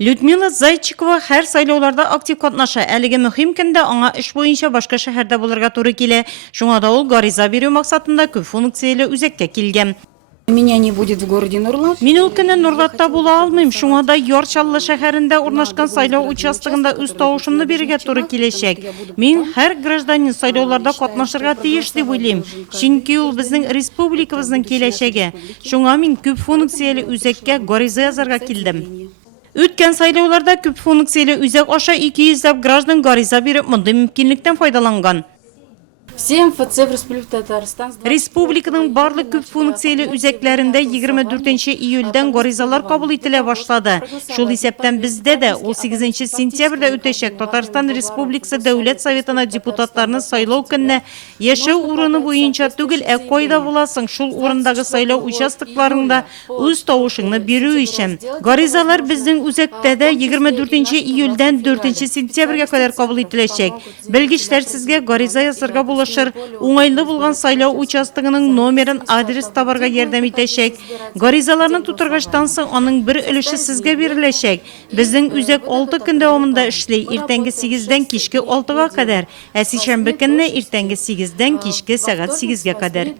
Людмила Зайчикова һәр сайлауларда актив катнаша. Әлеге мөһим көндә аңа эш буенча башка шәһәрдә булырга туры килә. Шуңа да ул гариза бирү максатында күп функцияле үзәккә килгән. Меня не будет в городе Нурлат. Мин ул көнне Нурлатта була алмыйм. Шуңа да Ярчаллы шәһәрендә урнашкан сайлау участогында үз тавышымны бирергә туры киләчәк. Мин һәр гражданин сайлауларда катнашырга тиеш дип уйлыйм. Чөнки ул безнең республикабызның киләчәге. Шуңа мин күп функцияле үзәккә гариза язарга килдем. Үткән сайлауларда күп функцияле үзәк аша 200 граждан гариза биреп мондый мөмкинлектән файдаланган. Всем ФЦ в Республике Татарстан. Республиканың барлык күп функцияле үзәкләрендә 24 июльдән гаризалар кабул ителә башлады. Шул исәптән бездә дә 18 сентябрьдә үтәчәк Татарстан Республикасы Дәүләт Советына депутатларны сайлау көнне яшәү урыны буенча түгел, кайда буласың, шул урындагы сайлау участокларында үз тавышыңны бирү өчен. Гаризалар безнең үзәктә дә 24 июльдән 4 сентябрьгә кадәр кабул ителәчәк. Белгечләр сезгә гариза язарга булышыр, уңайлы булган сайлау участогының номерын, адрес табарга ярдәм итәчәк. Гаризаларны тутыргаштан соң аның бер өлеше сезгә биреләчәк. Безнең үзәк 6 көн дәвамында эшли, иртәнге 8-дән кичке 6-га кадәр, ә сишәмбе көнне иртәнге 8-дән кичке сәгать 8-гә кадәр.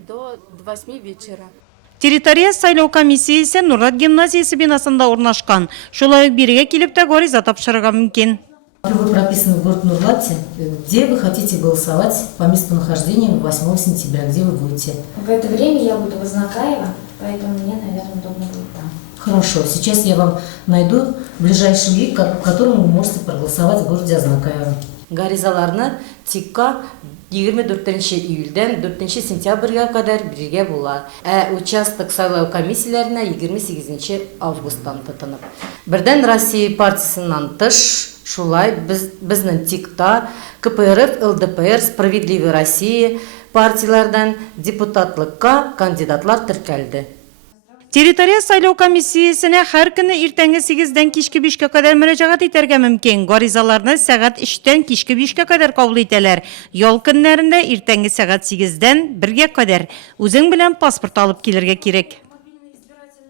Территория сайлау комиссиясе Нурат гимназиясе бинасында урнашкан. Шулай ук бирегә килеп тә гариза тапшырырга мөмкин. Вы прописаны в город Нурлате. Где вы хотите голосовать по месту нахождения 8 сентября? Где вы будете? В это время я буду в Азнакаево, поэтому мне, наверное, удобно будет там. Хорошо. Сейчас я вам найду ближайший уик, в котором вы можете проголосовать в городе Азнакаево. Гаризаларны ТИКка 24 июльдән 4 сентябрьгә кадәр бирергә була. Участок сайлау комиссияләренә 28 августтан тотынып. Бердән Россия партиясыннан тыш, шулай безнең ТИКта КПРФ, ЛДПР, Справедливая Россия партияләрдән депутатлыкка кандидатлар теркәлде. Территория сайлау комиссиясенә һәр көнне иртәнге 8-дән кичке 5-кә кадәр мөрәҗәгать итәргә мөмкин. Гаризаларны сәгать 3-тән кичке 5-кә кадәр кабул итәләр. Ял көннәрендә иртәнге сәгать 8-дән 1-гә кадәр. Үзең белән паспорт алып килергә кирәк.